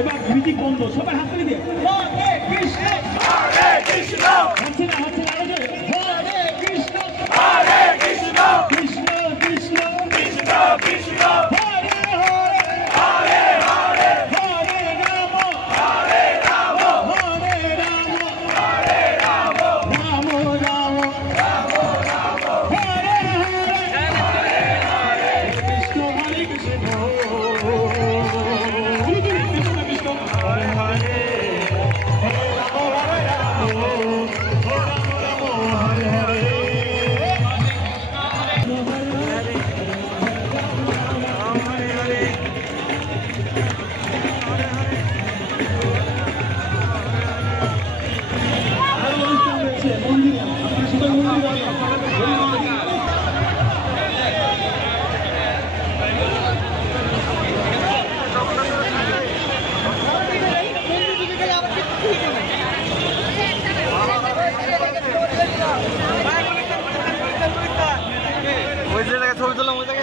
এবার মিউজিক বন্ধ, সবাই হাত তুলে দিয়ে হরে কৃষ্ণ হরে কৃষ্ণ, হচ্ছে না হচ্ছে না, হরে কৃষ্ণ হরে কৃষ্ণ, কৃষ্ণ কৃষ্ণ কৃষ্ণ কৃষ্ণ, হরে হরে হরে হরে, হরে রাম হরে রাম, হরে রাম হরে রাম, রাম রাম রাম রাম, হরে হরে হরে হরে, কৃষ্ণ হরে কৃষ্ণ ছবি তুললাম।